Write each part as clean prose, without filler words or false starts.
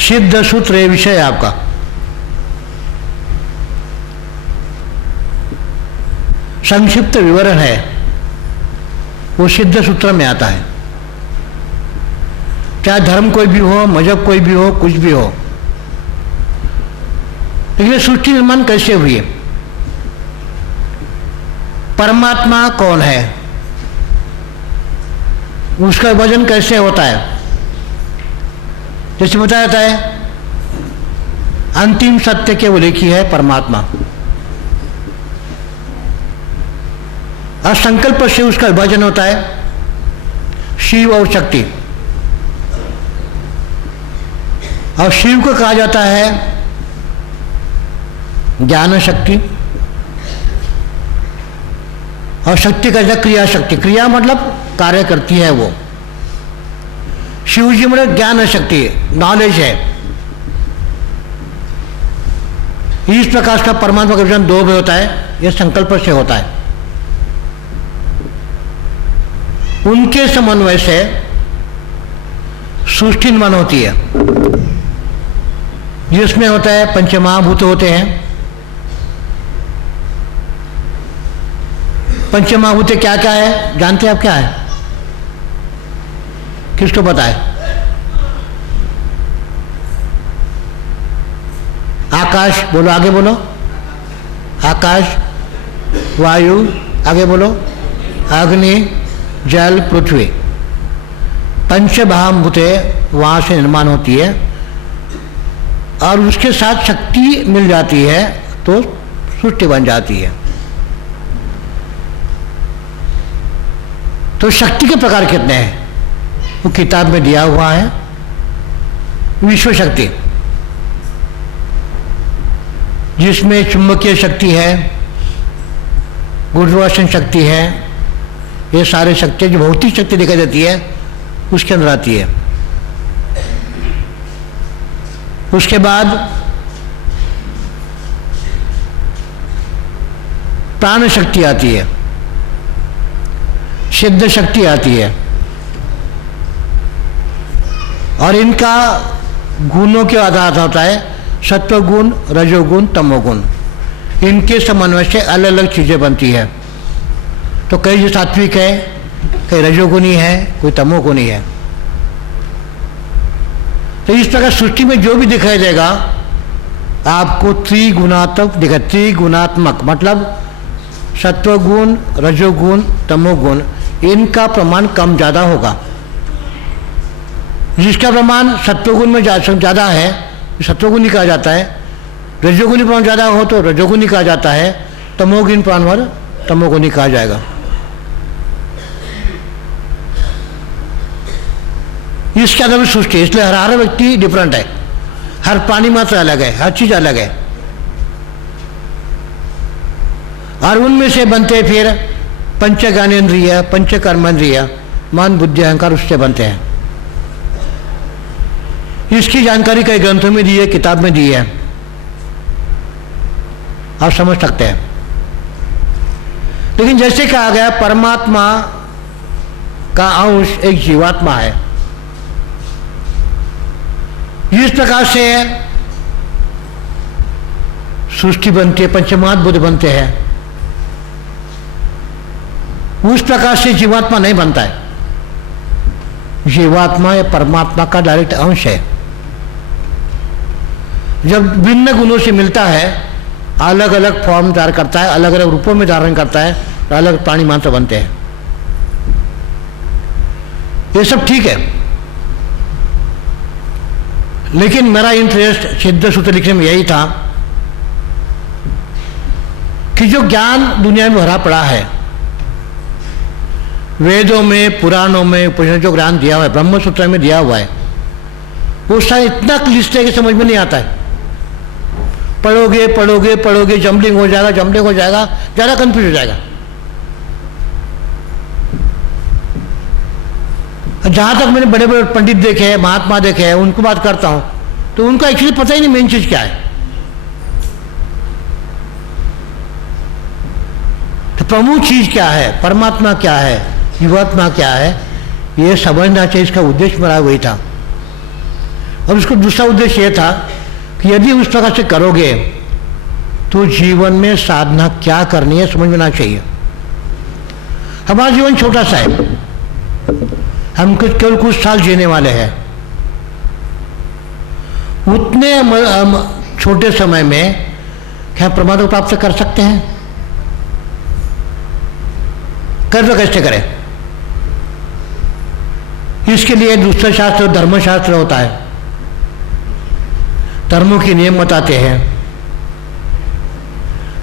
सिद्ध सूत्र ये विषय है आपका। संक्षिप्त विवरण है वो सिद्ध सूत्र में आता है। चाहे धर्म कोई भी हो, मजहब कोई भी हो, कुछ भी हो, लेकिन सृष्टि निर्माण कैसे हुई है, परमात्मा कौन है, उसका वजन कैसे होता है। जैसे बताया जाता है अंतिम सत्य केवल एक ही है, परमात्मा। और संकल्प से उसका विभाजन होता है शिव और शक्ति। और शिव को कहा जाता है ज्ञान शक्ति, और शक्ति का क्रिया शक्ति। क्रिया मतलब कार्य करती है वो। शिव जी मतलब ज्ञान शक्ति, नॉलेज है। इस प्रकार का परमात्मा का विभाजन दो में होता है, यह संकल्प से होता है। उनके समन्वय से सृष्टि निर्माण होती है, जिसमें होता है पंचमहाभूत होते हैं। पंचमहाभूत क्या क्या है जानते हैं आप? क्या है, किसको पता है? आकाश बोलो, आगे बोलो। आकाश, वायु, आगे बोलो। अग्नि, जल, पृथ्वी। पंचमहाभूते वहां से निर्माण होती है, और उसके साथ शक्ति मिल जाती है तो सृष्टि बन जाती है। तो शक्ति के प्रकार कितने हैं वो किताब में दिया हुआ है। विश्व शक्ति, जिसमें चुंबकीय शक्ति है, गुरुत्वाकर्षण शक्ति है, ये सारे शक्ति जो भौतिक शक्ति दिखाई देती है उसके अंदर आती है। उसके बाद प्राण शक्ति आती है, सिद्ध शक्ति आती है, और इनका गुणों के आधार होता है सत्वगुण, रजोगुण, तमोगुण। इनके समन्वय से अलग अलग चीजें बनती है। तो कई सात्विक है, कई रजोगुणी है, कोई तमोगुणी है। तो इस प्रकार सृष्टि में जो भी दिखाई देगा आपको त्रिगुणात्मक दिखा। त्रिगुणात्मक मतलब सत्वगुण, रजोगुण, तमोगुण, इनका प्रमाण कम ज़्यादा होगा। जिसका प्रमाण सत्वगुण में ज़्यादा है सत्वगुणी कहा जाता है, रजोगुणी प्रमाण ज़्यादा हो तो रजोगुणी कहा जाता है, तमोगुणी प्रमाण तमोगुणी कहा जाएगा। इसके अंदर भी सृष्टि है, इसलिए हर व्यक्ति डिफरेंट है, हर प्राणी मात्र अलग है, हर चीज अलग है। और उनमें से बनते फिर पंच ज्ञानेन्द्रिय, पंच कर्मेंद्रिय, मन, बुद्धि, अहंकार, उससे बनते हैं। इसकी जानकारी कई ग्रंथों में दी है, किताब में दी है, आप समझ सकते हैं। लेकिन जैसे कहा गया परमात्मा का अंश एक जीवात्मा है। इस प्रकार से सृष्टि बनती है, पंचमहाभूत बनते हैं, उस प्रकार से जीवात्मा नहीं बनता है। जीवात्मा या परमात्मा का डायरेक्ट अंश है। जब भिन्न गुणों से मिलता है, अलग अलग फॉर्म धारण करता है, अलग अलग रूपों में धारण करता है, तो अलग प्राणी मात्र बनते हैं। ये सब ठीक है, लेकिन मेरा इंटरेस्ट सिद्ध सूत्र लिखने में यही था कि जो ज्ञान दुनिया में भरा पड़ा है, वेदों में, पुराणों में, उपनिषद जो ज्ञान दिया हुआ है, ब्रह्म सूत्र में दिया हुआ है, वो शायद इतना क्लिष्ट है कि समझ में नहीं आता है। पढ़ोगे पढ़ोगे पढ़ोगे जम्बलिंग हो जाएगा, जम्बलिंग हो जाएगा, ज़्यादा कंफ्यूज हो जाएगा। जहाँ तक मैंने बड़े बड़े पंडित देखे हैं, महात्मा देखे हैं, उनको बात करता हूँ तो उनको एक्चुअली पता ही नहीं मेन चीज़ क्या है। तो प्रमुख चीज़ क्या है, परमात्मा क्या है, जीवात्मा क्या है, ये समझना चाहिए। इसका उद्देश्य मेरा वही था। और उसका दूसरा उद्देश्य यह था कि यदि उस प्रकार से करोगे तो जीवन में साधना क्या करनी है समझ में आना चाहिए। हमारा जीवन छोटा सा है, हम केवल कुछ साल जीने वाले हैं। उतने छोटे समय में क्या परमात्मा को प्राप्त कर सकते हैं? कर तो कैसे करें? इसके लिए दूसरा शास्त्र धर्मशास्त्र होता है, धर्मों के नियम बताते हैं।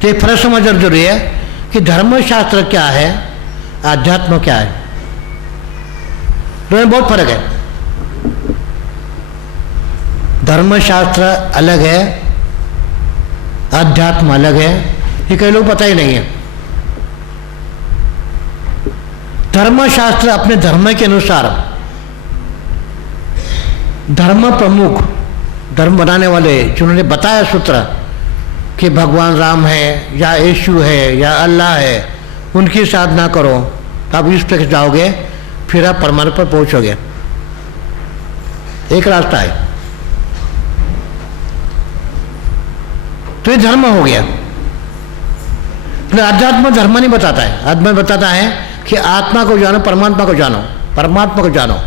तो एक फर्क समझना जरूरी है कि धर्मशास्त्र क्या है, आध्यात्म क्या है। दोनों बहुत फर्क है। धर्मशास्त्र अलग है, अध्यात्म अलग है। ये कई लोग पता ही नहीं है। धर्मशास्त्र अपने धर्म के अनुसार, धर्म प्रमुख, धर्म बनाने वाले जिन्होंने बताया सूत्र कि भगवान राम है या यीशु है या अल्लाह है, उनकी साधना करो तो आप इस तक जाओगे, फिर आप परमात्मा पर पहुंचोगे। एक रास्ता है। तो ये धर्म हो गया। तो अध्यात्म धर्म नहीं बताता है, आत्मा बताता है कि आत्मा को जानो, परमात्मा को जानो, परमात्मा को जानो।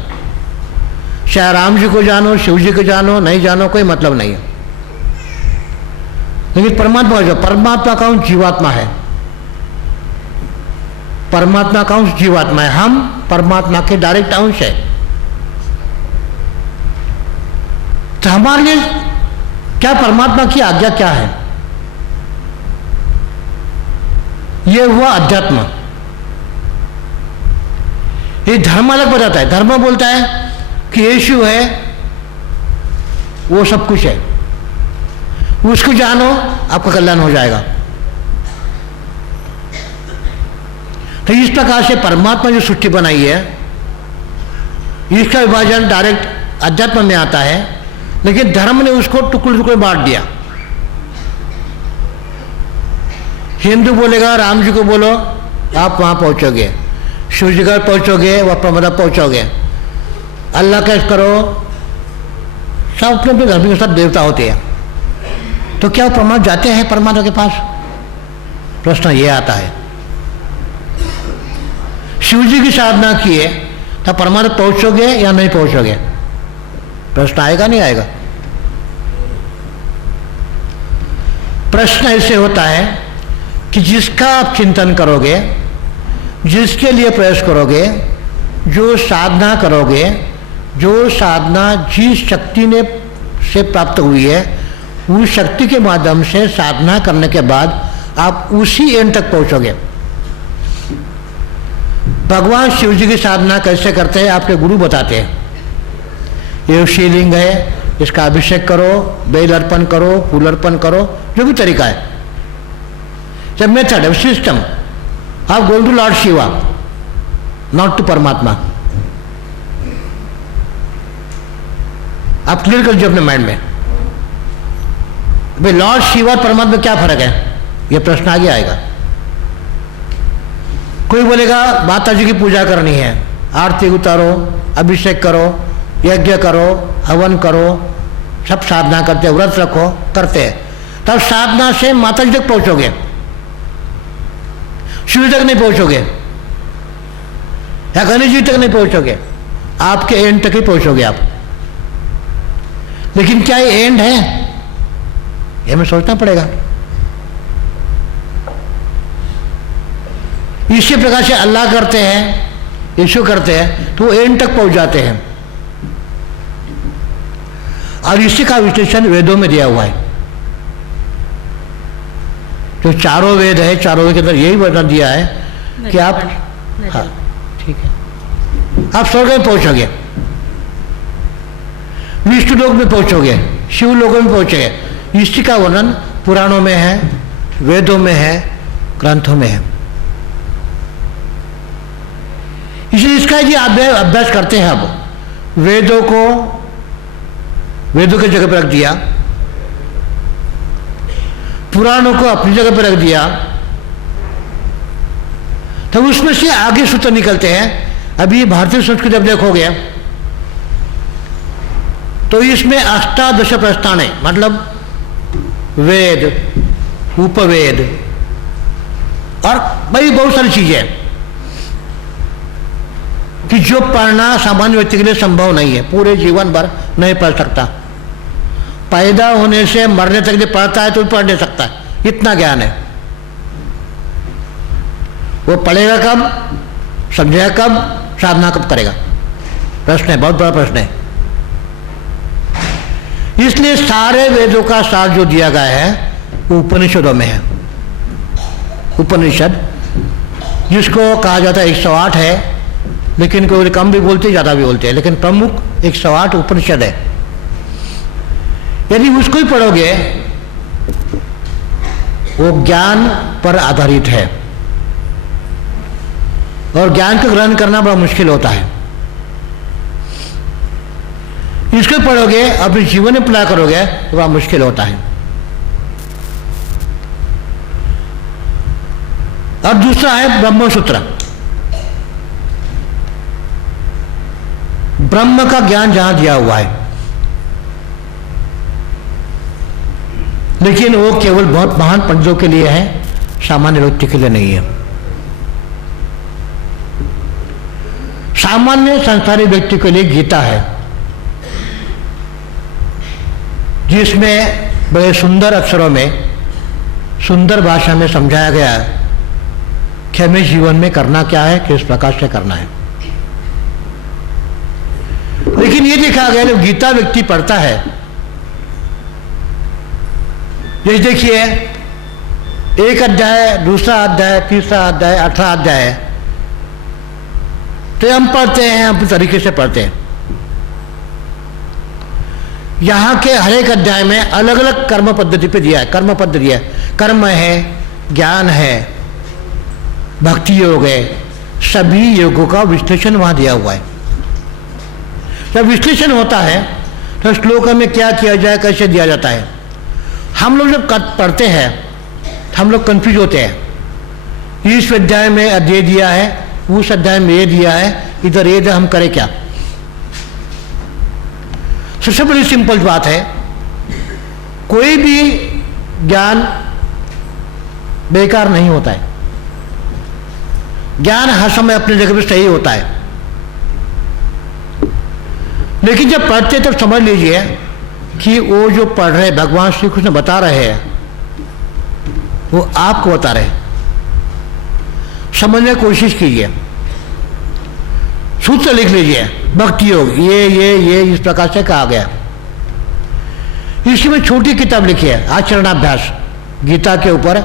चाहे राम जी को जानो, शिव जी को जानो, नहीं जानो, कोई मतलब नहीं है। लेकिन परमात्मा को जानो। परमात्मा का अंश जीवात्मा है, परमात्मा का अंश जीवात्मा है। हम परमात्मा के डायरेक्ट अंश है। तो हमारे लिए क्या परमात्मा की आज्ञा क्या है, ये हुआ अध्यात्म। ये धर्म अलग बताता है। धर्म बोलता है कि यीशु है, वो सब कुछ है, उसको जानो आपका कल्याण हो जाएगा। तो इस प्रकार से परमात्मा जो सृष्टि बनाई है, इसका विभाजन डायरेक्ट अध्यात्म में आता है, लेकिन धर्म ने उसको टुकड़े टुकड़े बांट दिया। हिंदू बोलेगा राम जी को बोलो, आप वहां पहुंचोगे। शिव जी का पहुंचोगे, वह परमात्मा पहुंचोगे। अल्लाह का करो, सब अपने अपने धर्म के साथ देवता होते हैं। तो क्या परमात्मा जाते हैं परमात्मा के पास? प्रश्न ये आता है। शिव जी की साधना किए तो परमात्मा पहुंचोगे या नहीं पहुंचोगे? प्रश्न आएगा नहीं आएगा? प्रश्न ऐसे होता है कि जिसका आप चिंतन करोगे, जिसके लिए प्रयास करोगे, जो साधना करोगे, जो साधना जिस शक्ति ने से प्राप्त हुई है, उस शक्ति के माध्यम से साधना करने के बाद आप उसी एंड तक पहुंचोगे। भगवान शिव जी की साधना कैसे करते हैं आपके गुरु बताते हैं। ये शिवलिंग है, इसका अभिषेक करो, बेल अर्पण करो, फूल अर्पण करो, जो भी तरीका है, जब मेथड है, सिस्टम। आप going to lord Shiva, not to परमात्मा। आप क्लियर कर दीजिए अपने माइंड में, भाई लॉर्ड शिवा और परमात्मा में क्या फर्क है? ये प्रश्न आगे आएगा। कोई बोलेगा माता जी की पूजा करनी है, आरती उतारो, अभिषेक करो, यज्ञ करो, हवन करो, सब साधना करते, व्रत रखो, करते हैं, तब साधना से माता जी तक पहुंचोगे, शिव तक नहीं पहुंचोगे या गणेश जी तक नहीं पहुंचोगे, आपके एंड तक ही पहुंचोगे आप। लेकिन क्या ये एंड है? ये हमें सोचना पड़ेगा। इसी प्रकार से अल्लाह करते हैं, यीशु करते हैं, तो वो एंड तक पहुंच जाते हैं। और इसी का विश्लेषण वेदों में दिया हुआ है। जो चारों वेद है, चारों वेद के अंदर यही वर्णन दिया है कि आप, हाँ ठीक है, आप स्वर्ग में पहुंचोगे, विष्णु लोक में पहुंचोगे, शिव लोक में पहुंचोगे। इसी का वर्णन पुराणों में है, वेदों में है, ग्रंथों में है। इसलिए इसका जी अभ्यास करते हैं। अब वेदों को वेदों की जगह पर रख दिया, पुराणों को अपनी जगह पर रख दिया, तो उसमें से आगे सूत्र निकलते हैं। अभी भारतीय संस्कृति अब देखोगे, तो इसमें अष्टादश प्रस्थान है, मतलब वेद, उपवेद और भाई बहुत सारी चीजें कि जो पढ़ना सामान्य व्यक्ति के लिए संभव नहीं है, पूरे जीवन भर नहीं पढ़ सकता। पैदा होने से मरने तक जो पढ़ता है तो भी पढ़ नहीं सकता है, इतना ज्ञान है। वो पढ़ेगा कब, समझेगा कब, साधना कब करेगा? प्रश्न है, बहुत बड़ा प्रश्न है। इसलिए सारे वेदों का सार जो दिया गया है वो उपनिषदों में है। उपनिषद जिसको कहा जाता है 108 है, लेकिन कोई कम भी बोलते ज़्यादा भी बोलते हैं, लेकिन प्रमुख 108 उपनिषद है। यदि उसको ही पढ़ोगे वो ज्ञान पर आधारित है और ज्ञान को ग्रहण करना बड़ा मुश्किल होता है। इसको पढ़ोगे अपने जीवन में अप्लाई करोगे तो बड़ा मुश्किल होता है। और दूसरा है ब्रह्मसूत्र। ब्रह्म का ज्ञान जहां दिया हुआ है, लेकिन वो केवल बहुत महान पंडितों के लिए है, सामान्य व्यक्ति के लिए नहीं है। सामान्य संसारी व्यक्ति के लिए गीता है, जिसमें बड़े सुंदर अक्षरों में, सुंदर भाषा में समझाया गया है कि हमें जीवन में करना क्या है, किस प्रकार से करना है। लेकिन ये देखा गया जब गीता व्यक्ति पढ़ता है, ये देखिए एक अध्याय, दूसरा अध्याय, तीसरा अध्याय, 18 अध्याय है, तो हम पढ़ते हैं, अपने तरीके से पढ़ते हैं। यहाँ के हर एक अध्याय में अलग अलग कर्म पद्धति पे दिया है, कर्म पद्धति है, कर्म है, ज्ञान है, भक्ति योग है, सभी योगों का विश्लेषण वहाँ दिया हुआ है। जब विश्लेषण होता है तो श्लोक में क्या किया जाए, कैसे दिया जाता है। हम लोग जब पढ़ते हैं हम लोग कंफ्यूज होते हैं, इस अध्याय में अध्याय दिया है, उस अध्याय में ये दिया है, इधर ये हम करें क्या। सबसे बड़ी सिंपल बात है, कोई भी ज्ञान बेकार नहीं होता है। ज्ञान हर समय अपनी जगह पर सही होता है, लेकिन जब पढ़ते तब समझ लीजिए कि वो जो पढ़ रहे भगवान श्री कृष्ण बता रहे हैं वो आपको बता रहे हैं। समझने की कोशिश कीजिए, सूत्र लिख लीजिए, भक्ति योग ये इस प्रकार से कहा गया। इसमें छोटी किताब लिखी है आचरणाभ्यास, गीता के ऊपर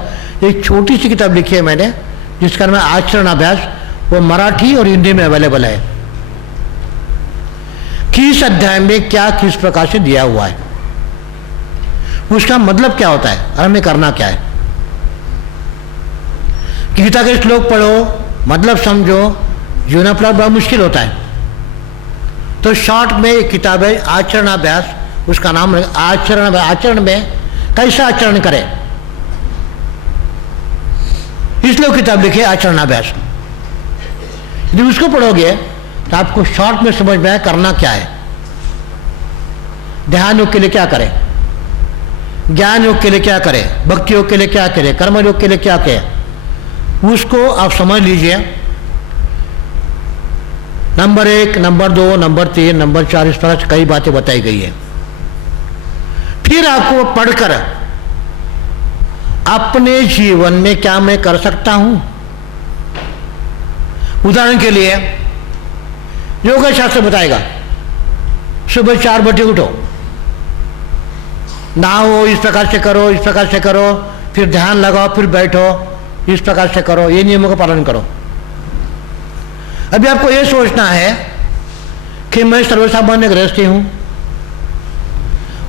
एक छोटी सी किताब लिखी है मैंने, जिसका नाम है आचरणाभ्यास। वो मराठी और हिंदी में अवेलेबल है। किस अध्याय में क्या किस प्रकार से दिया हुआ है, उसका मतलब क्या होता है और हमें करना क्या है। गीता के श्लोक पढ़ो, मतलब समझो, जीवन अपना बड़ा मुश्किल होता है। तो शॉर्ट में एक किताब है आचरणाभ्यास, उसका नाम है आचरण। आचरण में कैसा आचरण करें, इसलिए किताब लिखी है आचरणाभ्यास। यदि उसको पढ़ोगे तो आपको शॉर्ट में समझ में आए करना क्या है। ध्यान योग के लिए क्या करें, ज्ञान योग के लिए क्या करें, भक्ति योग के लिए क्या करें, कर्म योग के लिए क्या करें, उसको आप समझ लीजिए। नंबर 1, नंबर 2, नंबर 3, नंबर 4, इस तरह से कई बातें बताई गई है। फिर आपको पढ़कर अपने जीवन में क्या मैं कर सकता हूं। उदाहरण के लिए योग शास्त्र बताएगा सुबह 4 बजे उठो, नहाओ, इस प्रकार से करो, इस प्रकार से करो, फिर ध्यान लगाओ, फिर बैठो, इस प्रकार से करो, ये नियमों का पालन करो। अभी आपको ये सोचना है कि मैं सर्वसामान्य गृहस्थी हूं,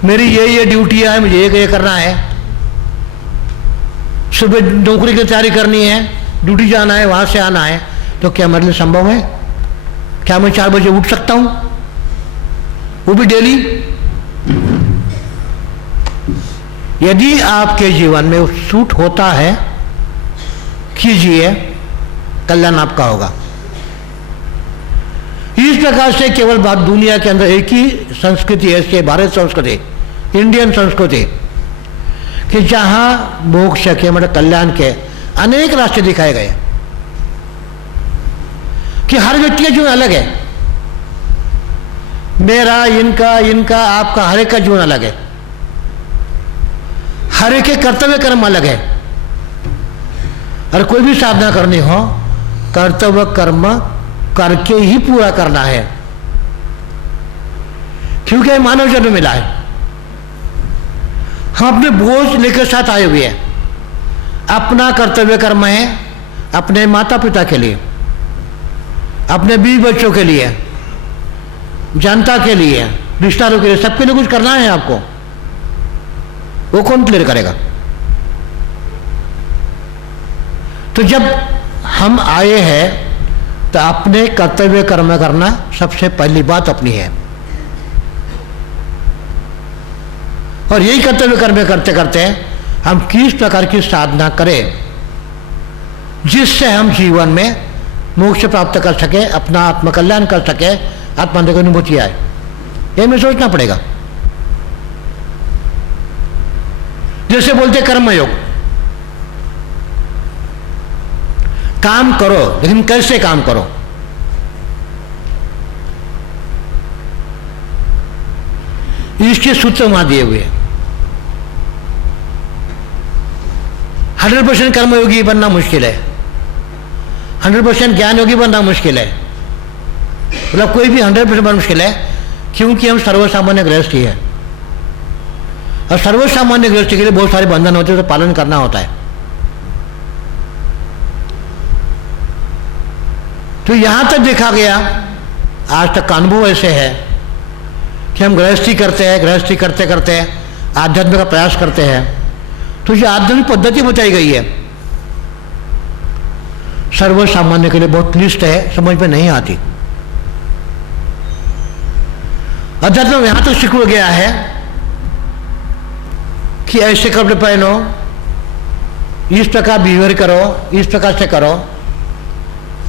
मेरी ये ड्यूटियां है, मुझे ये करना है, सुबह नौकरी की तैयारी करनी है, ड्यूटी जाना है, वहां से आना है, तो क्या मेरे लिए संभव है? क्या मैं 4 बजे उठ सकता हूं, वो भी डेली? यदि आपके जीवन में सूट होता है कीजिए, कल्याण आपका होगा। इस प्रकार से केवल बात दुनिया के अंदर एक ही संस्कृति ऐसी है, भारत संस्कृति, इंडियन संस्कृति, कि जहाँ मोक्ष के मतलब कल्याण के अनेक रास्ते दिखाए गए, कि हर व्यक्ति का जीवन अलग है। मेरा, इनका, इनका, आपका, हर एक का जीवन अलग है, हर एक के कर्तव्य कर्म अलग है। और कोई भी साधना करनी हो, कर्तव्य कर्म करके ही पूरा करना है, क्योंकि मानव जन्म मिला है। हम अपने बोझ लेकर साथ आए हुए हैं। अपना कर्तव्य कर्म है अपने माता पिता के लिए, अपने बीवी बच्चों के लिए, जनता के लिए, रिश्तेदारों के लिए, सबके लिए कुछ करना है आपको। वो कौन क्लियर करेगा? तो जब हम आए हैं तो अपने कर्तव्य कर्म करना सबसे पहली बात अपनी है। और यही कर्तव्य कर्म करते करते हम किस प्रकार की साधना करें जिससे हम जीवन में मोक्ष प्राप्त कर सके, अपना आत्मकल्याण कर सके, आत्मानंद की अनुभूति आए, ये हमें सोचना पड़ेगा। जैसे बोलते कर्मयोग, काम करो, लेकिन कैसे काम करो? इसके सूत्र वहां दिए हुए हैं। 100% कर्मयोगी बनना मुश्किल है, 100% ज्ञान योगी बनना मुश्किल है, मतलब कोई भी 100% बनना मुश्किल है, क्योंकि हम सर्वसामान्य गृहस्थी है। और सर्वसामान्य गृहस्थी के लिए बहुत सारे बंधन होते हैं, तो पालन करना होता है। तो यहां तक देखा गया, आज तक का अनुभव ऐसे है कि हम गृहस्थी करते हैं, गृहस्थी करते करते आध्यात्म का प्रयास करते हैं, तो जो आध्यात्मिक पद्धति बताई गई है सर्वसामान्य के लिए बहुत क्लिष्ट है, समझ में नहीं आती। अध्यात्म यहां तक सिखा गया है कि ऐसे कपड़े पहनो, इस प्रकार बिहेवियर करो, इस प्रकार से करो।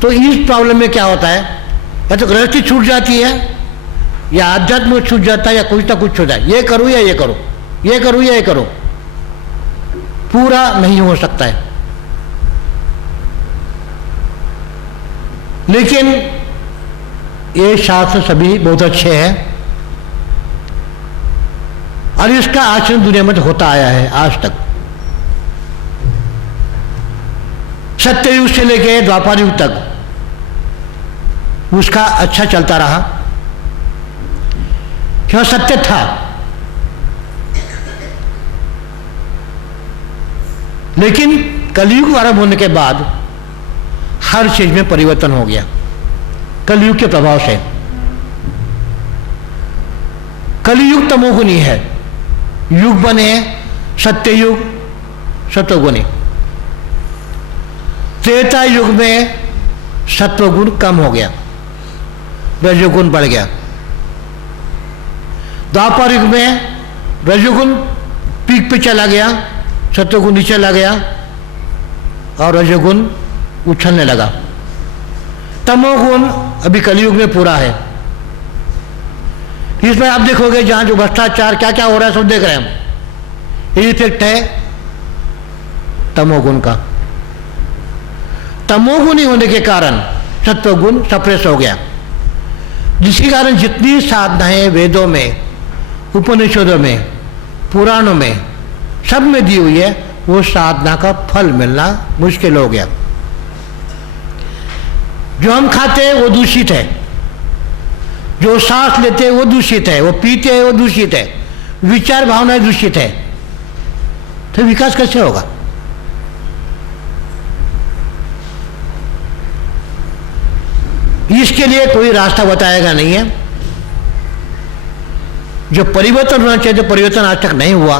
तो इस प्रॉब्लम में क्या होता है, या तो गृहस्थी छूट जाती है, या आध्यात्म छूट जाता है, या कुछ ना कुछ छूट जाए। ये करूं या ये करूं, ये करूं या ये करूं, पूरा नहीं हो सकता है। लेकिन ये शास्त्र सभी बहुत अच्छे हैं और इसका आचरण दुनिया में होता आया है आज तक। सत्ययुग से लेकर द्वापर युग तक उसका अच्छा चलता रहा, क्यों? सत्य था। लेकिन कलयुग आरंभ होने के बाद हर चीज में परिवर्तन हो गया कलयुग के प्रभाव से। कलयुग तमोगुणी है, युग बने सत्ययुग सत्वगुणी। त्रेता युग में सत्वगुण कम हो गया, रजोगुण बढ़ गया। द्वापर युग में रजोगुण पीक पे चला गया, सत्वगुण नीचे चला गया और रजोगुण उछलने लगा। तमोगुण अभी कलयुग में पूरा है। इसमें आप देखोगे जहां जो भ्रष्टाचार क्या क्या हो रहा है सब देख रहे हैं हम, ये इफेक्ट है तमोगुण का। तमोगुणी होने के कारण सत्वगुण सप्रेस हो गया, जिसके कारण जितनी साधनाएं वेदों में, उपनिषदों में, पुराणों में, सब में दी हुई है, वो साधना का फल मिलना मुश्किल हो गया। जो हम खाते हैं वो दूषित है, जो सांस लेते हैं वो दूषित है, वो पीते हैं वो दूषित है, विचार भावनाएं दूषित है, तो विकास कैसे होगा? इसके लिए कोई रास्ता बताएगा नहीं है। जो परिवर्तन होना चाहिए, जो परिवर्तन आज तक नहीं हुआ,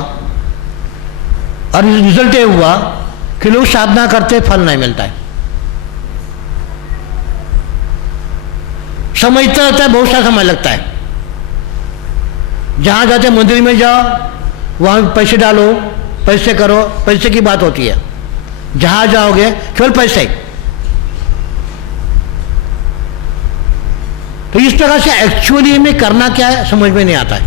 और रिजल्ट ये हुआ कि लोग साधना करते फल नहीं मिलता है। समझता रहता है, बहुत सा समय लगता है। जहां जाते मंदिर में जाओ, वहां पैसे डालो, पैसे करो, पैसे की बात होती है। जहां जाओगे केवल पैसे। तो तो इस प्रकार से एक्चुअली में करना क्या है समझ में नहीं आता है।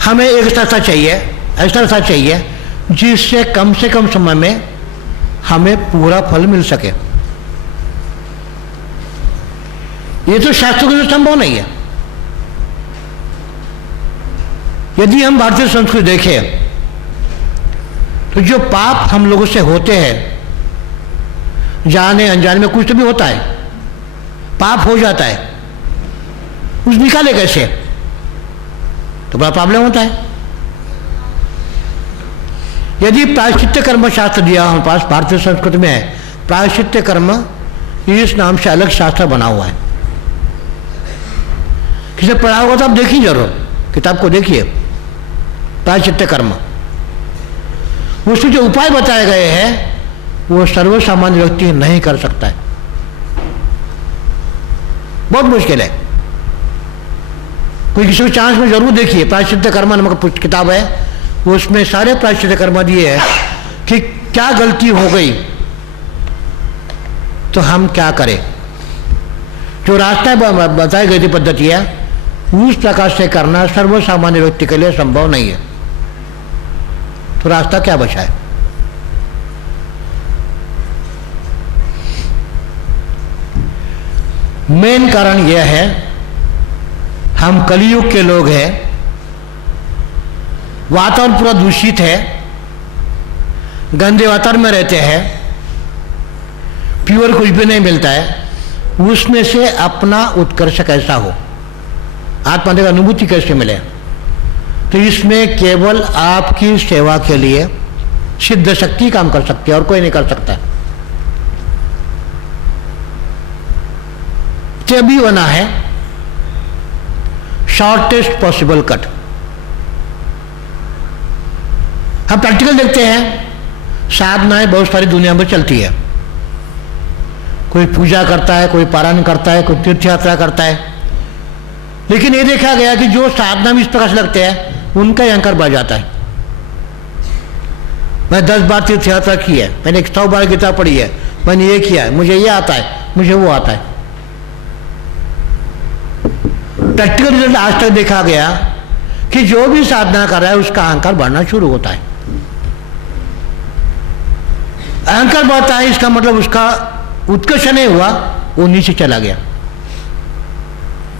हमें एक रास्ता चाहिए, ऐसा रास्ता चाहिए जिससे कम से कम समय में हमें पूरा फल मिल सके। ये तो शास्त्रों के संभव नहीं है। यदि हम भारतीय संस्कृति देखें तो जो पाप हम लोगों से होते हैं, जाने अनजाने में कुछ तो भी होता है, पाप हो जाता है, उस निकाले कैसे, तो बड़ा प्रॉब्लम होता है। यदि प्रायश्चित्त कर्म शास्त्र दिया हमारे पास भारतीय संस्कृति में है, प्रायश्चित्त कर्म इस नाम से अलग शास्त्र बना हुआ है। किसे पढ़ा होगा तो आप देखिए, जरूर किताब को देखिए, प्रायश्चित्त कर्म। उसमें जो उपाय बताए गए हैं वो सर्वसामान्य व्यक्ति नहीं कर सकता है, बहुत मुश्किल है। कोई किसी को चांस में जरूर देखिए, प्रायश्चित्त कर्म नामक किताब है, उसमें सारे प्रायश्चित्त कर्म दिए हैं कि क्या गलती हो गई तो हम क्या करें। जो रास्ता बताई गई थी पद्धति है, उस प्रकार से करना सर्वसामान्य व्यक्ति के लिए संभव नहीं है। तो रास्ता क्या बचा है? मेन कारण यह है, हम कलयुग के लोग हैं, वातावरण पूरा दूषित है, गंदे वातावरण में रहते हैं, प्योर कुछ भी नहीं मिलता है, उसमें से अपना उत्कर्ष कैसा हो, आत्मदेव अनुभूति कैसे मिले। तो इसमें केवल आपकी सेवा के लिए सिद्ध शक्ति काम कर सकती है और कोई नहीं कर सकता। तो अभी बना है शॉर्टेस्ट पॉसिबल कट। हम प्रैक्टिकल देखते हैं, साधनाएं बहुत सारी दुनिया में चलती है, कोई पूजा करता है, कोई पारायण करता है, कोई तीर्थ यात्रा करता है, लेकिन ये देखा गया कि जो साधना में इस प्रकार से लगते हैं उनका ही अहंकार बढ़ जाता है। मैं 10 बार तीर्थ यात्रा की है, मैंने 100 बार गीता पढ़ी है, मैंने ये किया है, मुझे ये आता है, मुझे वो आता है। प्रैक्टिकल रिजल्ट आज तक देखा गया कि जो भी साधना कर रहा है उसका अहंकार बढ़ना शुरू होता है। अहंकार बढ़ता है, इसका मतलब उसका उत्कर्ष नहीं हुआ, वो नीचे चला गया,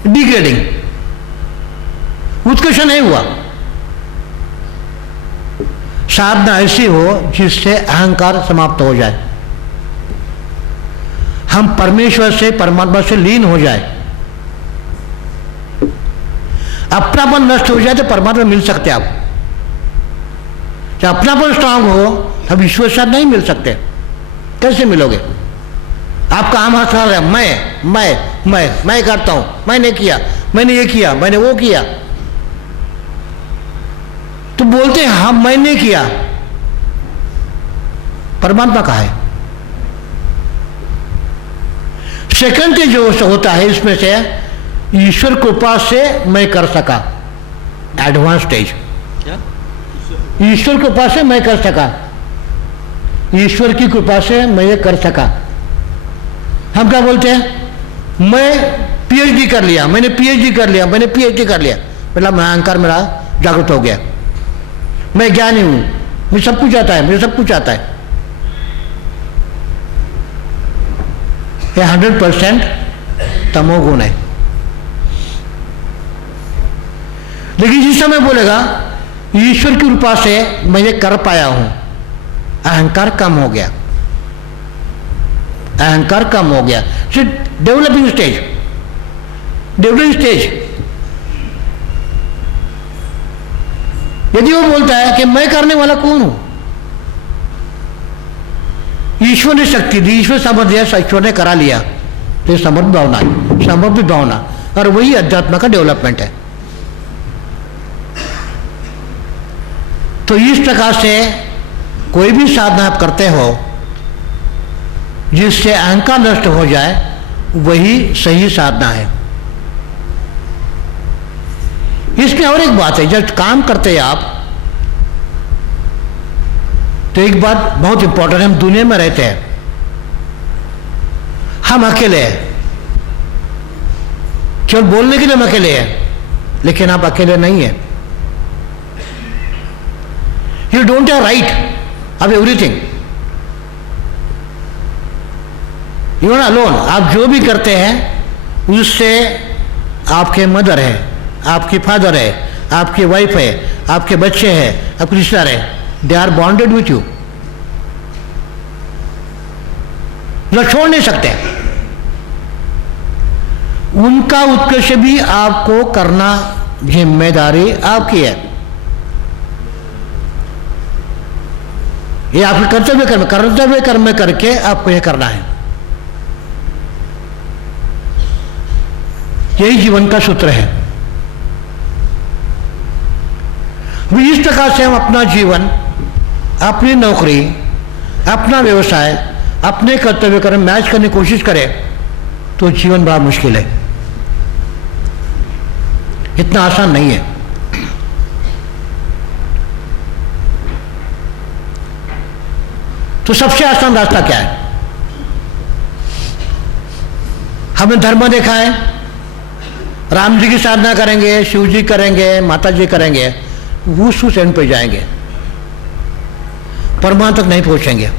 डिग्रेडिंग, उत्कर्ष नहीं हुआ। साधना ऐसी हो जिससे अहंकार समाप्त हो जाए, हम परमेश्वर से, परमात्मा से लीन हो जाए, अपनापन नष्ट हो जाए तो परमात्मा मिल सकते आप। जब अपनापन स्ट्रांग हो तब ईश्वर साथ नहीं मिल सकते। कैसे मिलोगे? आप काम हाथ रहा है, मैं करता हूं, मैंने किया, मैंने ये किया, मैंने वो किया, तो बोलते हैं हाँ मैंने किया, परमात्मा कहाँ है? सेकंड जो होता है इसमें से ईश्वर कृपा से मैं कर सका, एडवांस स्टेज। ईश्वर कृपा से मैं कर सका, ईश्वर की कृपा से मैं ये कर सका। हम क्या बोलते हैं? मैं पीएचडी कर लिया, मैंने पीएचडी कर लिया, मैंने पीएचडी कर लिया, मतलब मैं अहंकार मेरा जागृत हो गया, मैं ज्ञानी हूं, मुझे सब कुछ आता है, मुझे सब कुछ आता है। ये 100% तमोगुण है। लेकिन जिस समय बोलेगा ईश्वर की कृपा से मैं ये कर पाया हूं, अहंकार कम हो गया, अहंकार कम हो गया। Developing stage, developing stage. यदि वो बोलता है कि मैं करने वाला कौन हूं, ईश्वर ने शक्ति दी, ईश्वर समर्थ दिया, ईश्वर ने करा लिया, तो समर्पित भावना है, समर्पित भावना, और वही अध्यात्म का डेवलपमेंट है। तो इस प्रकार से कोई भी साधना आप करते हो जिससे अहंकार नष्ट हो जाए, वही सही साधना है। इसमें और एक बात है, जब काम करते हैं आप, तो एक बात बहुत इंपॉर्टेंट है, हम दुनिया में रहते हैं, हम अकेले हैं, केवल बोलने के लिए हम अकेले हैं, लेकिन आप अकेले नहीं हैं। You don't have right of everything, you are alone. आप जो भी करते हैं उससे आपके मदर है, आपकी फादर है, आपकी वाइफ है, आपके बच्चे हैं, आपके रिश्तेदार है, they are bonded with you, जो छोड़ नहीं सकते। उनका उत्कर्ष भी आपको करना जिम्मेदारी आपकी है। ये आपके कर्तव्य कर्म करके आपको यह करना है। यही जीवन का सूत्र है। इस प्रकार से हम अपना जीवन, अपनी नौकरी, अपना व्यवसाय, अपने कर्तव्य कर्म मैच करने की कोशिश करें तो जीवन बड़ा मुश्किल है, इतना आसान नहीं है। तो सबसे आसान रास्ता क्या है? हमने धर्म देखा है, राम जी की साधना करेंगे, शिव जी करेंगे, माता जी करेंगे, उस एंड पे जाएंगे, परमात्मा तक नहीं पहुंचेंगे।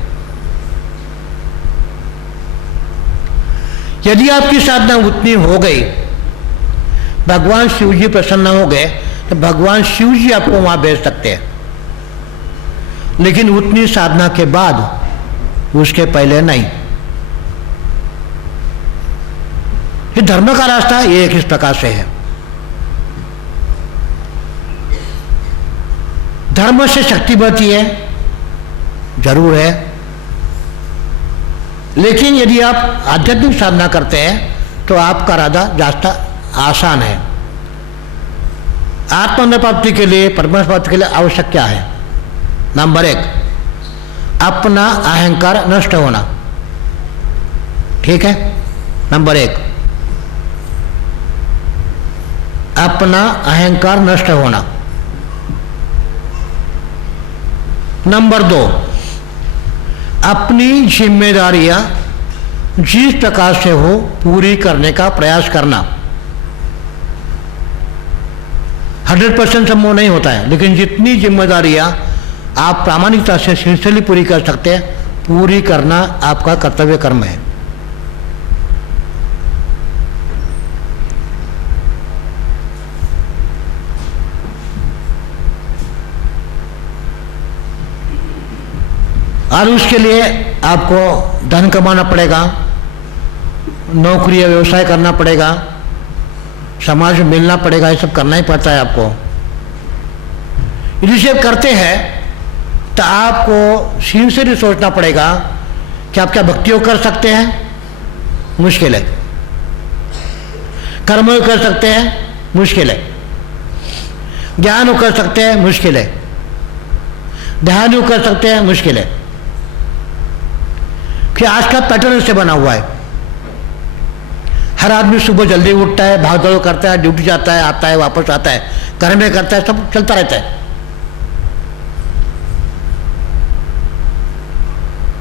यदि आपकी साधना उतनी हो गई, भगवान शिव जी प्रसन्न हो गए, तो भगवान शिव जी आपको वहां भेज सकते हैं, लेकिन उतनी साधना के बाद, उसके पहले नहीं। ये धर्म का रास्ता ये किस प्रकार से है? धर्म से शक्ति बढ़ती है, जरूर है, लेकिन यदि आप आध्यात्मिक साधना करते हैं तो आपका रास्ता रास्ता आसान है। आत्म प्राप्ति के लिए, परमात्मा प्राप्ति के लिए आवश्यक क्या है? नंबर 1, अपना अहंकार नष्ट होना। ठीक है, नंबर 1, अपना अहंकार नष्ट होना। नंबर 2, अपनी जिम्मेदारियां जिस प्रकार से हो पूरी करने का प्रयास करना। 100% संभव नहीं होता है, लेकिन जितनी जिम्मेदारियां आप प्रामाणिकता से सिंसियरली पूरी कर सकते हैं, पूरी करना आपका कर्तव्य कर्म है। और उसके लिए आपको धन कमाना पड़ेगा, नौकरी या व्यवसाय करना पड़ेगा, समाज में मिलना पड़ेगा, ये सब करना ही पड़ता है आपको। यदि ये करते हैं तो आपको सिंसियरली सोचना पड़ेगा कि आप क्या भक्ति कर सकते हैं, मुश्किल है। कर्म कर सकते हैं, मुश्किल है। ज्ञान कर सकते हैं, मुश्किल है। ध्यान कर सकते हैं, मुश्किल है। कि आज का पैटर्न से बना हुआ है। हर आदमी सुबह जल्दी उठता है, भाग दौड़ करता है, ड्यूटी जाता है, आता है, वापस आता है, घर में करता है, सब चलता रहता है।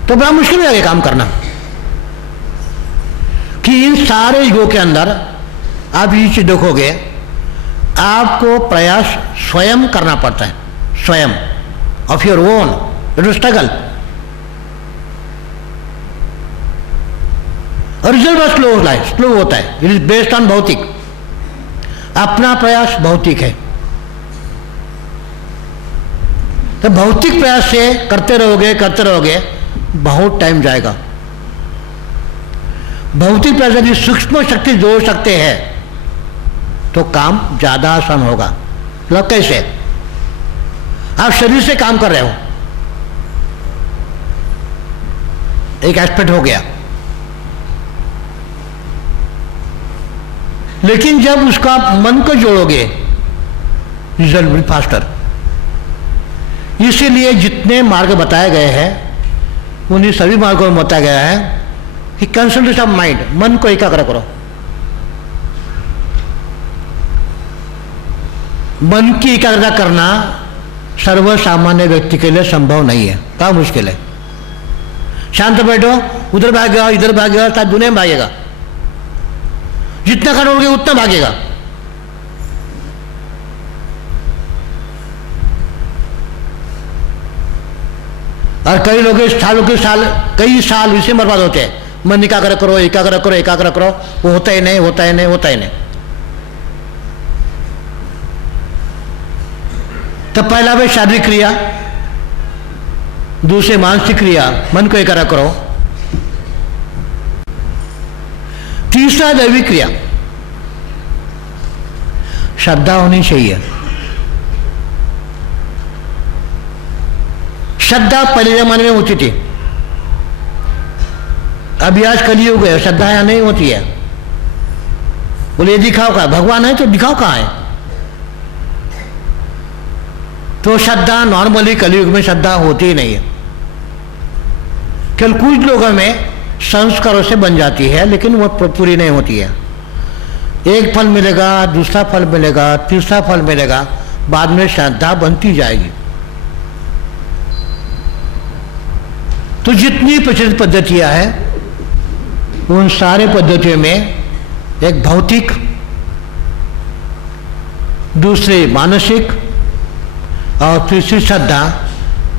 तो बड़ा मुश्किल है ये काम करना कि इन सारे युगों के अंदर आप ये चीज देखोगे, आपको प्रयास स्वयं करना पड़ता है, स्वयं, ऑफ योर ओन स्ट्रगल। और रिजल्ट बस स्लो होता है, इट इज बेस्ड ऑन भौतिक। अपना प्रयास भौतिक है, तो भौतिक प्रयास से करते रहोगे, बहुत टाइम जाएगा। भौतिक प्रयास यदि सूक्ष्म शक्ति जोड़ सकते हैं तो काम ज्यादा आसान होगा। मतलब कैसे? आप शरीर से काम कर रहे हो, एक एस्पेक्ट हो गया, लेकिन जब उसका मन को जोड़ोगे, रिजल्ट विल फास्टर। इसीलिए जितने मार्ग बताए गए हैं उन्हीं सभी मार्गों में बताया गया है कि कंसंट्रेशन ऑफ माइंड, मन को एकाग्र करो। मन की एकाग्रता करना सर्व सामान्य व्यक्ति के लिए संभव नहीं है, बड़ा मुश्किल है। शांत बैठो, उधर भागेगा, इधर भागेगा, सारी दुनिया में भागेगा। जितना करोगे उतना भागेगा। और कई लोग सालों के साल, कई साल इसे बर्बाद होते हैं। मन एकाग्र करो, एकाग्र करो, एकाग्र करो, वो होता ही नहीं, होता ही नहीं, होता ही नहीं। तो पहला वे शारीरिक क्रिया, दूसरे मानसिक क्रिया, मन को एकाग्र करो। तीसरा दैविक क्रिया, श्रद्धा होनी चाहिए। श्रद्धा पहले जमाने में होती थी, अभी आज कलयुग है, श्रद्धा यहाँ नहीं होती है। बोले दिखाओ कहाँ, भगवान है तो दिखाओ कहाँ है। तो श्रद्धा नॉर्मली कलयुग में श्रद्धा होती ही नहीं है। केवल कुछ लोगों में संस्कारों से बन जाती है, लेकिन वो पूरी नहीं होती है। एक फल मिलेगा, दूसरा फल मिलेगा, तीसरा फल मिलेगा, बाद में श्रद्धा बनती जाएगी। तो जितनी प्रचलित पद्धतियां हैं, उन सारे पद्धतियों में एक भौतिक, दूसरी मानसिक और तीसरी श्रद्धा,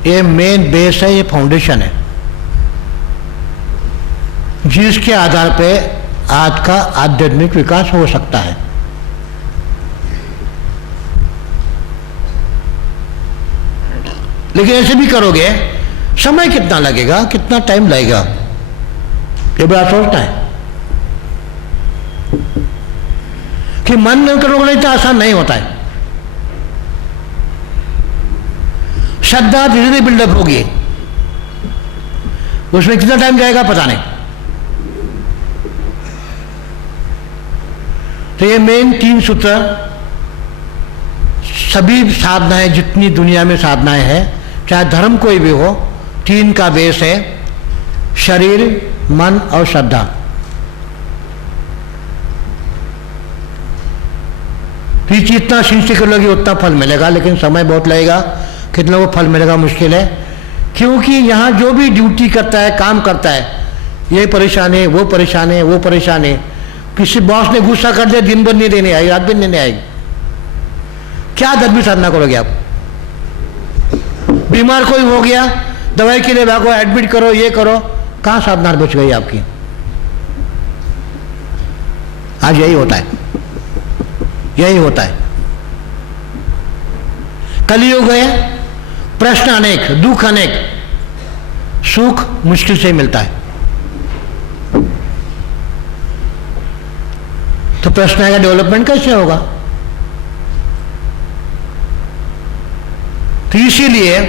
ये मेन बेस है, ये फाउंडेशन है, जिसके आधार पे आज का आध्यात्मिक विकास हो सकता है। लेकिन ऐसे भी करोगे, समय कितना लगेगा, कितना टाइम लगेगा, ये बड़ा सोचना है कि मन में करोगे तो आसान नहीं होता है। श्रद्धा धीरे धीरे बिल्डअप होगी, उसमें कितना टाइम जाएगा पता नहीं। तो ये मेन 3 सूत्र सभी साधनाएं, जितनी दुनिया में साधनाएं हैं, चाहे धर्म कोई भी हो, 3 का बेस है, शरीर, मन और श्रद्धा। तो जितना सिंसियर करोगे उतना फल मिलेगा, लेकिन समय बहुत लगेगा। कितना वो फल मिलेगा मुश्किल है, क्योंकि यहाँ जो भी ड्यूटी करता है, काम करता है, ये परेशान है, वो परेशान है, वो परेशान है। किसी बॉस ने गुस्सा कर दिया, दिन भर नहीं देने आएगी, रात भर नहीं आएगी। क्या धर्मी साधना करोगे आप? बीमार कोई हो गया, दवाई के लिए भागो, एडमिट करो, ये करो, कहाँ साधना बच गई आपकी? आज यही होता है, यही होता है। कलयुग है, प्रश्न अनेक, दुख अनेक, सुख मुश्किल से मिलता है। तो प्रश्न आएगा, डेवलपमेंट कैसे होगा? तो इसीलिए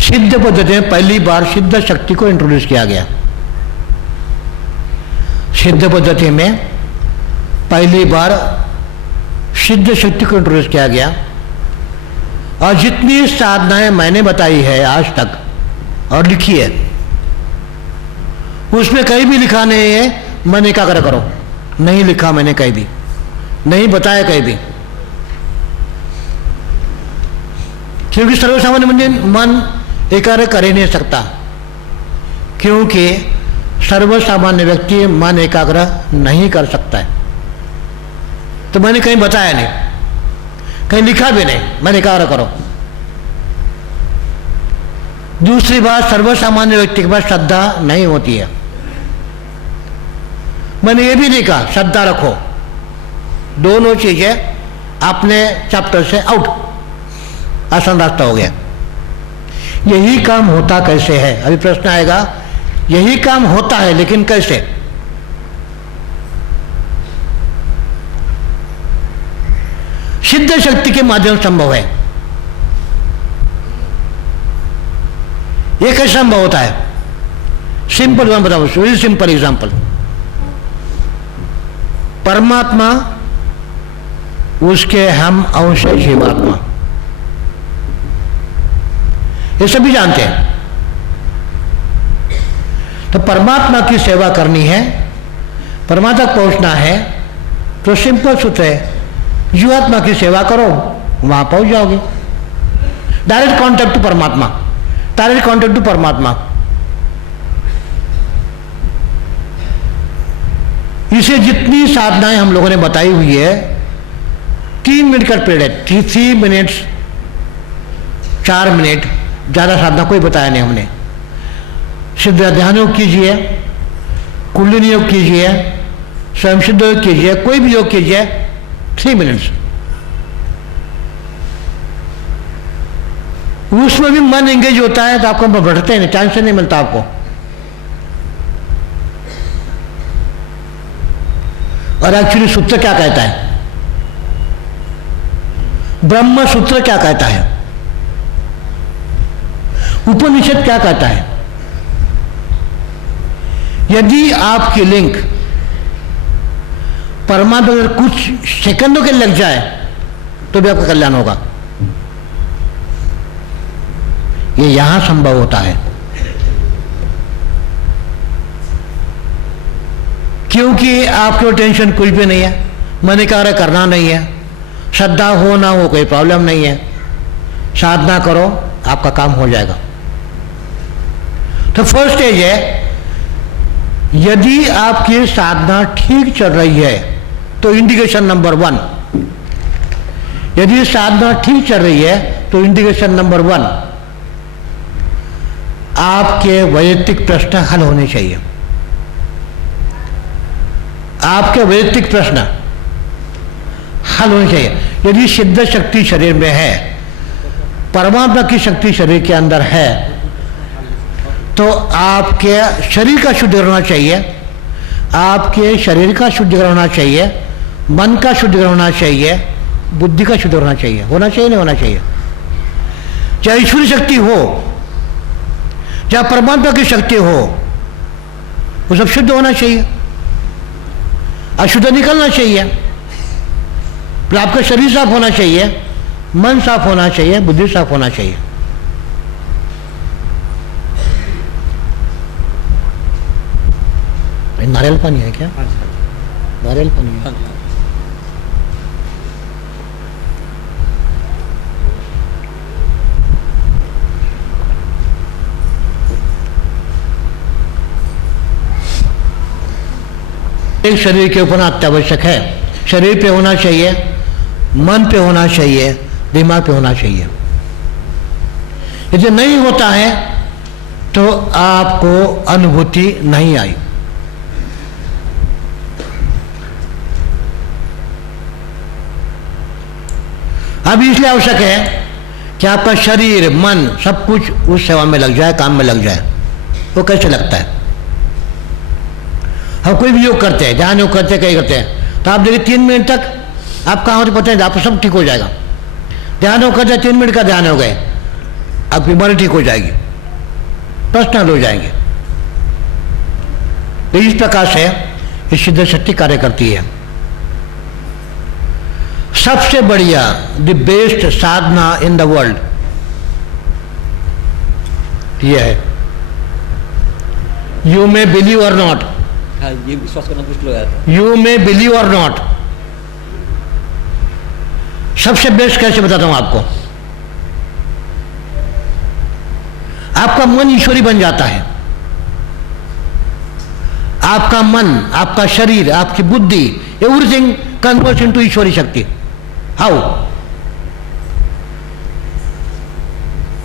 सिद्ध पद्धति में पहली बार सिद्ध शक्ति को इंट्रोड्यूस किया गया। सिद्ध पद्धति में पहली बार सिद्ध शक्ति को इंट्रोड्यूस किया गया। और जितनी साधनाएं मैंने बताई है आज तक और लिखी है, उसमें कहीं भी लिखा नहीं है मन एकाग्र करो, नहीं लिखा मैंने कहीं भी, नहीं बताया कहीं भी। क्योंकि सर्वसामान्य मन एकाग्र कर ही नहीं सकता, क्योंकि सर्वसामान्य व्यक्ति मन एकाग्र नहीं कर सकता है। तो मैंने कहीं बताया नहीं, कहीं लिखा भी नहीं, मन एकाग्र करो। दूसरी बात, सर्वसामान्य व्यक्ति के पास श्रद्धा नहीं होती है। मैंने ये भी नहीं कहा श्रद्धा रखो, दोनों चीजें अपने चैप्टर से आउट, आसान रास्ता हो गया। यही काम होता कैसे है? अभी प्रश्न आएगा, यही काम होता है लेकिन कैसे? सिद्ध शक्ति के माध्यम संभव है। यह कैसे संभव होता है? सिंपल एग्जाम्पल बताओ, वेरी सिंपल एग्जाम्पल। परमात्मा, उसके हम अंश है जीवात्मा, ये सभी जानते हैं। तो परमात्मा की सेवा करनी है, परमात्मा तक पहुंचना है, तो सिंपल सूत्र है, जीवात्मा की सेवा करो, वहां पहुंच जाओगे। डायरेक्ट कॉन्टेक्ट टू परमात्मा, डायरेक्ट कॉन्टेक्ट टू परमात्मा। इसे जितनी साधनाएं हम लोगों ने बताई हुई है, 3 मिनट का पीरियड है, 3 मिनट्स, 4 मिनट, ज़्यादा साधना कोई बताया नहीं हमने। सिद्ध ध्यान योग कीजिए, कुंडलिनी योग कीजिए, स्वयं सिद्ध योग कीजिए, कोई भी योग कीजिए, 3 मिनट्स। उसमें भी मन एंगेज होता है तो आपको बढ़ते नहीं, चांस नहीं मिलता आपको। और एक्चुअली सूत्र क्या कहता है, ब्रह्म सूत्र क्या कहता है, उपनिषद क्या कहता है? यदि आपकी लिंक परमात्मा अगर कुछ सेकंडों के लग जाए तो भी आपका कल्याण होगा। ये यहां संभव होता है, क्योंकि आपको टेंशन कुछ भी नहीं है, मन कार्य करना नहीं है, श्रद्धा हो ना हो कोई प्रॉब्लम नहीं है, साधना करो आपका काम हो जाएगा। तो फर्स्ट स्टेज है, यदि आपकी साधना ठीक चल रही है तो इंडिकेशन नंबर 1, यदि साधना ठीक चल रही है तो इंडिकेशन नंबर 1, आपके वैयक्तिक प्रश्न हल होने चाहिए। आपके वैयक्तिक प्रश्न हल होने चाहिए। यदि सिद्ध शक्ति शरीर में है, परमात्मा की शक्ति शरीर के अंदर है, तो आपके शरीर का शुद्धिकरण होना चाहिए, आपके शरीर का शुद्धिकरण होना चाहिए, मन का शुद्धिकरण होना चाहिए, बुद्धि का शुद्धिकरण होना चाहिए। होना चाहिए नहीं होना चाहिए? चाहे ईश्वरी शक्ति हो, चाहे परमात्मा की शक्ति हो, वो सब शुद्ध होना चाहिए, अशुद्ध निकलना चाहिए। फिर आपका शरीर साफ होना चाहिए, मन साफ होना चाहिए, बुद्धि साफ होना चाहिए। नारियल पानी है क्या? नारियल पानी है। एक शरीर के ऊपर अत्यावश्यक है, शरीर पे होना चाहिए, मन पे होना चाहिए, दिमाग पे होना चाहिए। यदि नहीं होता है तो आपको अनुभूति नहीं आई। अब इसलिए आवश्यक है कि आपका शरीर मन सब कुछ उस सेवा में लग जाए, काम में लग जाए। वो कैसे लगता है? हम कोई भी योग करते हैं, ध्यान योग करते हैं, कहीं करते हैं, तो आप देखिए 3 मिनट तक आप कहाँ होते पता है, आपको सब ठीक हो जाएगा। ध्यान योग करते हैं, 3 मिनट का ध्यान हो गए, अब बीमारी ठीक हो जाएगी, प्रश्न हल हो जाएंगे। तो इस प्रकार से ये सिद्ध शक्ति कार्य करती है। सबसे बढ़िया, the best Sadhana in the world ये है। यू मे बिलीव और नॉट, ये विश्वास करना मुश्किल हो जाता है। यू मे बिलीव और नॉट, सबसे बेस्ट कैसे बताता हूं आपको। आपका मन ईश्वरी बन जाता है, आपका मन, आपका शरीर, आपकी बुद्धि, एवरीथिंग कन्वर्ट्स इनटू ईश्वरी शक्ति। हाउ?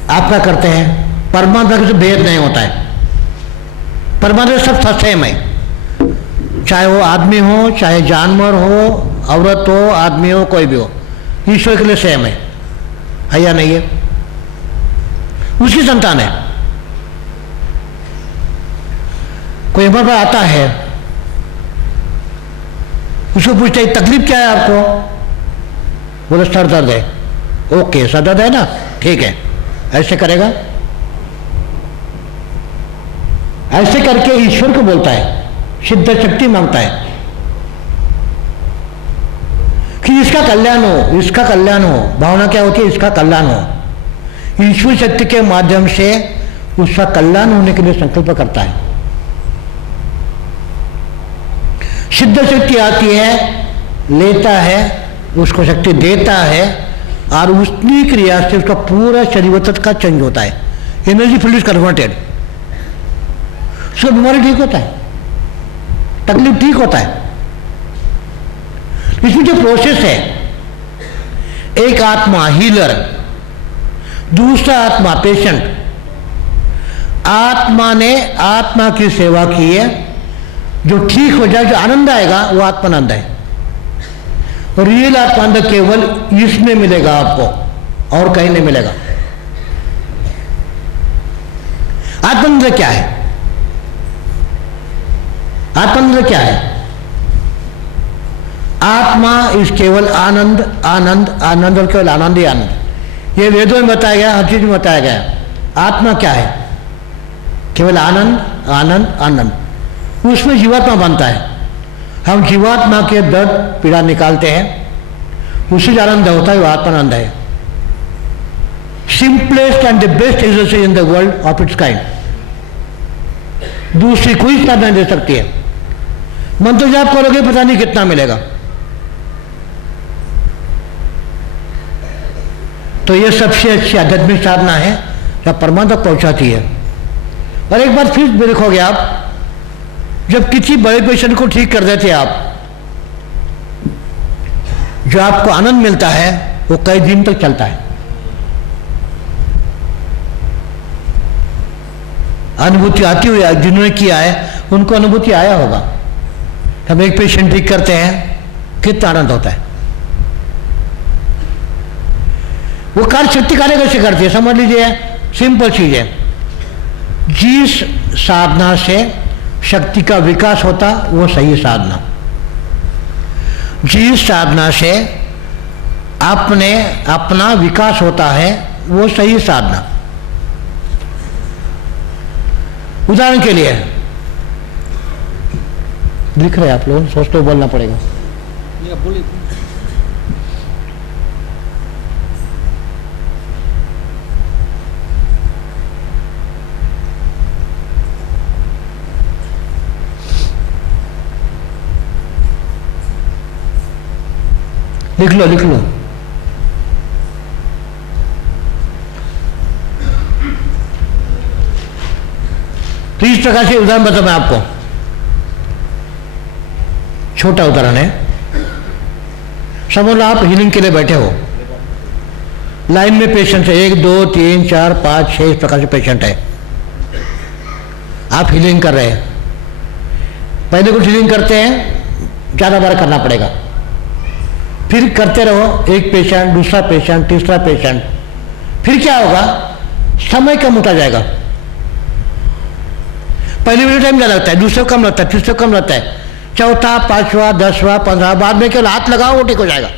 आप क्या करते हैं? परमात्मा का भेद नहीं होता है, परमात्मा सब सेम है, चाहे वो आदमी हो, चाहे जानवर हो, औरत हो, आदमी हो, कोई भी हो, ईश्वर के लिए सेम है या नहीं है? उसकी संतान है। कोई हमारे पास आता है, उसको पूछते हैं तकलीफ क्या है आपको? बोले सर दर्द है। ओके, सर दर्द है ना, ठीक है, ऐसे करेगा, ऐसे करके ईश्वर को बोलता है, सिद्ध शक्ति मांगता है कि इसका कल्याण हो, इसका कल्याण हो। भावना क्या होती है? इसका कल्याण हो। ईश्वर शक्ति के माध्यम से उसका कल्याण होने के लिए संकल्प करता है। सिद्ध शक्ति आती है, लेता है, उसको शक्ति देता है, और उतनी क्रिया से उसका पूरा शरीर तत्व का चेंज होता है, एनर्जी फील्ड इज कन्वर्टेड, उसका बीमारी ठीक होता है, तकलीफ ठीक होता है। इसमें जो प्रोसेस है, एक आत्मा हीलर, दूसरा आत्मा पेशेंट। आत्मा ने आत्मा की सेवा की है, जो ठीक हो जाए, जो आनंद आएगा वो आत्मानंद है। रियल आत्मानंद केवल इसमें मिलेगा आपको, और कहीं नहीं मिलेगा। आत्मानंद क्या है? आत्मानंद क्या है? आत्मा इस केवल आनंद आनंद आनंद और केवल आनंद ही आनंद। ये वेदों में बताया गया, हर चीज में बताया गया। आत्मा क्या है? केवल आनंद आनंद आनंद। उसमें जीवात्मा बनता है। हम जीवात्मा के दर्द पीड़ा निकालते हैं, उससे जो आनंद होता है वो आत्मानंद है। Simplest and the best exercise in the world of its kind. दूसरी कोई साधना दे सकती है। मंत्र जाप करोगे पता नहीं कितना मिलेगा। तो ये सबसे अच्छी आध्यात्मिक साधना है जो परमात्मा तक पहुंचाती है। और एक बार फिर देखोगे आप, जब किसी बड़े पेशेंट को ठीक कर देते आप, जो आपको आनंद मिलता है वो कई दिन तक चलता है। अनुभूति आती हुई, जिन्होंने किया है उनको अनुभूति आया होगा। हम एक पेशेंट ठीक करते हैं, कितना आनंद होता है। वो कार्य शक्ति कार्य कैसे करती है समझ लीजिए। सिंपल चीज है, जिस साधना से शक्ति का विकास होता वो सही साधना। जिस साधना से अपना विकास होता है वो सही साधना। उदाहरण के लिए लिख रहे हैं आप लोग, सोचते हुए बोलना पड़ेगा। या बोलिए। लिख लो लिख लो। तो इस प्रकार से उदाहरण बताऊं मैं आपको, छोटा उदाहरण है। समझ लो आप हीलिंग के लिए बैठे हो, लाइन में पेशेंट है, 1 2 3 4 5 6 इस प्रकार से पेशेंट है। आप हीलिंग कर रहे हैं। पहले कुछ हीलिंग करते हैं, ज्यादा बार करना पड़ेगा। फिर करते रहो, एक पेशेंट, दूसरा पेशेंट, तीसरा पेशेंट। फिर क्या होगा, समय कम होता जाएगा। पहले में टाइम ज्यादा लगता है, दूसरे को कम लगता है, तीसरे को कम लगता है, चौथा, पांचवा, 10वां, 15, बाद में केवल हाथ लगाओ वो ठीक हो जाएगा।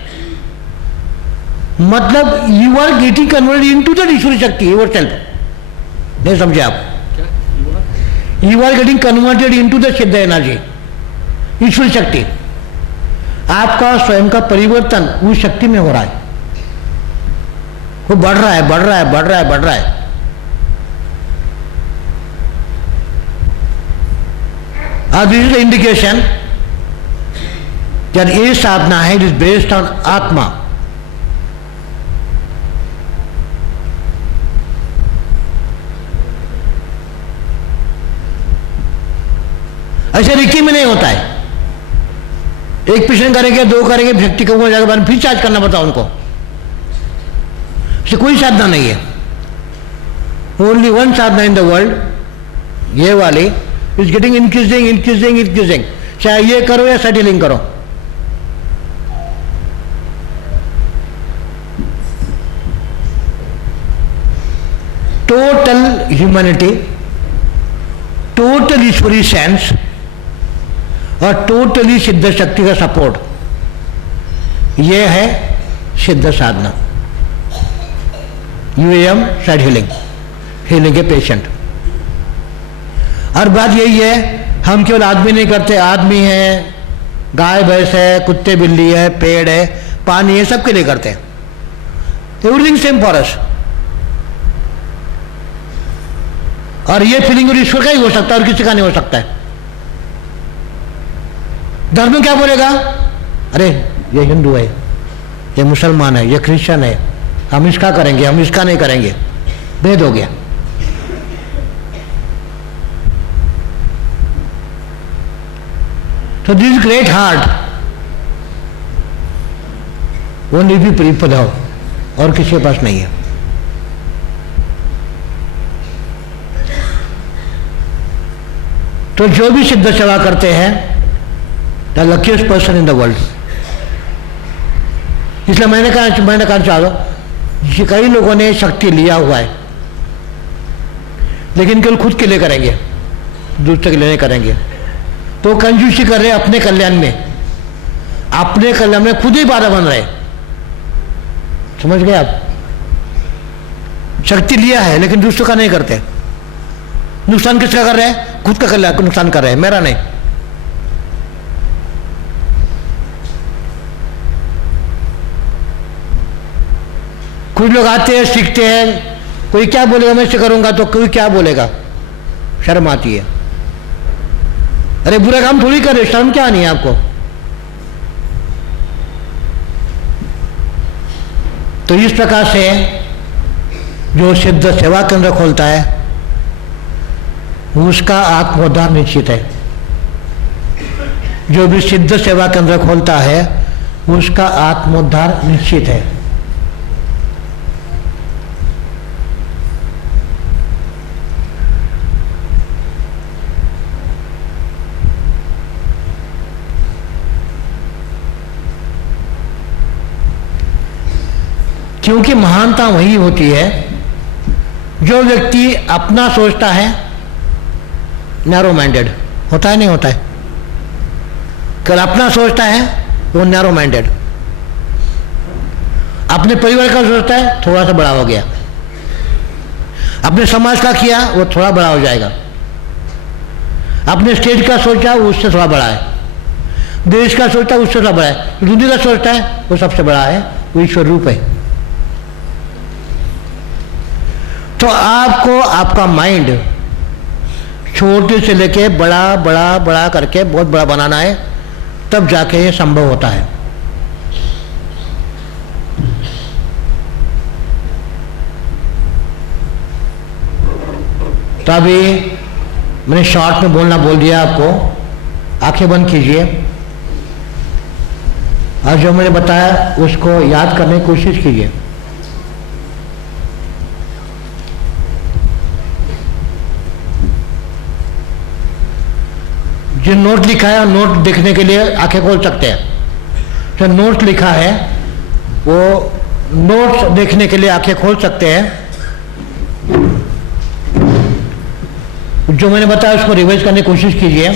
मतलब you are getting converted into the ईश्वरी शक्ति योर सेल्फ। नहीं समझे आप? You are getting converted into the सिद्ध एनर्जी, ईश्वरी शक्ति। आपका स्वयं का परिवर्तन उस शक्ति में हो रहा है, वो बढ़ रहा है, बढ़ रहा है, बढ़ रहा है, बढ़ रहा है। This is the indication that ये साधना है, इट इज बेस्ड ऑन आत्मा। ऐसे रिक्की में नहीं होता है। एक पेशेंट करेंगे, 2 करेंगे, शक्ति कम हो जाएगा, बाद में फिर चार्ज करना पड़ता उनको। इससे कोई साधना नहीं है। Only one Sadhana in the world, ये वाली, is getting increasing increasing increasing. चाहे ये करो या सेटलिंग करो। टोटल ह्यूमैनिटी, टोटल ईश्वरी सेंस और टोटली सिद्ध शक्ति का सपोर्ट, यह है सिद्ध साधना। यूएम साइड हीलिंग, हीलिंग के पेशेंट। और बात यही है, हम केवल आदमी नहीं करते, आदमी है, गाय भैंस है, कुत्ते बिल्ली है, पेड़ है, पानी है, सबके लिए करते हैं। Everything same for us. और ये फीलिंग और ईश्वर का ही हो सकता है और किसी का नहीं हो सकता है। धर्म क्या बोलेगा, अरे ये हिंदू है, ये मुसलमान है, ये क्रिश्चियन है, हम इसका करेंगे, हम इसका नहीं करेंगे, भेद हो गया। तो दिस ग्रेट हार्ट वो निधि परिपद हो और किसी के पास नहीं है। तो जो भी सिद्ध सेवा करते हैं the luckiest person in the world. इसलिए मैंने कहा चाहो कि कई लोगों ने शक्ति लिया हुआ है लेकिन केवल खुद के लिए करेंगे, दूसरे के लिए नहीं करेंगे, तो कंजूसी कर रहे अपने कल्याण में, अपने कल्याण में खुद ही बाधा बन रहे। समझ गए आप? शक्ति लिया है लेकिन दूसरों का नहीं करते। नुकसान किसका कर रहे हैं? खुद का कल्याण को नुकसान कर रहे हैं, मेरा नहीं। कुछ लोग आते हैं, सीखते हैं, कोई क्या बोलेगा मैं इसे करूंगा तो कोई क्या बोलेगा, शर्म आती है। अरे बुरा काम थोड़ी करे, शर्म क्या नहीं है आपको? तो इस प्रकार से जो सिद्ध सेवा केंद्र खोलता है उसका आत्मोद्धार निश्चित है। जो भी सिद्ध सेवा केंद्र खोलता है उसका आत्मोद्धार निश्चित है। क्योंकि महानता वही होती है जो व्यक्ति अपना सोचता है, नैरो माइंडेड होता है, नहीं होता है? केवल अपना सोचता है वो नैरो माइंडेड। अपने परिवार का सोचता है थोड़ा सा बड़ा हो गया, अपने समाज का किया वो थोड़ा बड़ा हो जाएगा, अपने स्टेट का सोचा वो उससे थोड़ा बड़ा है, देश का सोचता है उससे थोड़ा बड़ा है, दुनिया का सोचता है वो सबसे बड़ा है, वो ईश्वर रूप है। तो आपको आपका माइंड छोटे से लेके बड़ा बड़ा बड़ा करके बहुत बड़ा बनाना है, तब जाके ये संभव होता है। तो अभी मैंने शॉर्ट में बोल दिया आपको। आंखें बंद कीजिए और जो मैंने बताया उसको याद करने की कोशिश कीजिए। जो नोट लिखा है, नोट देखने के लिए आंखें खोल सकते हैं। जो नोट लिखा है वो नोट्स देखने के लिए आंखें खोल सकते हैं। जो मैंने बताया उसको रिवाइज करने की कोशिश कीजिए।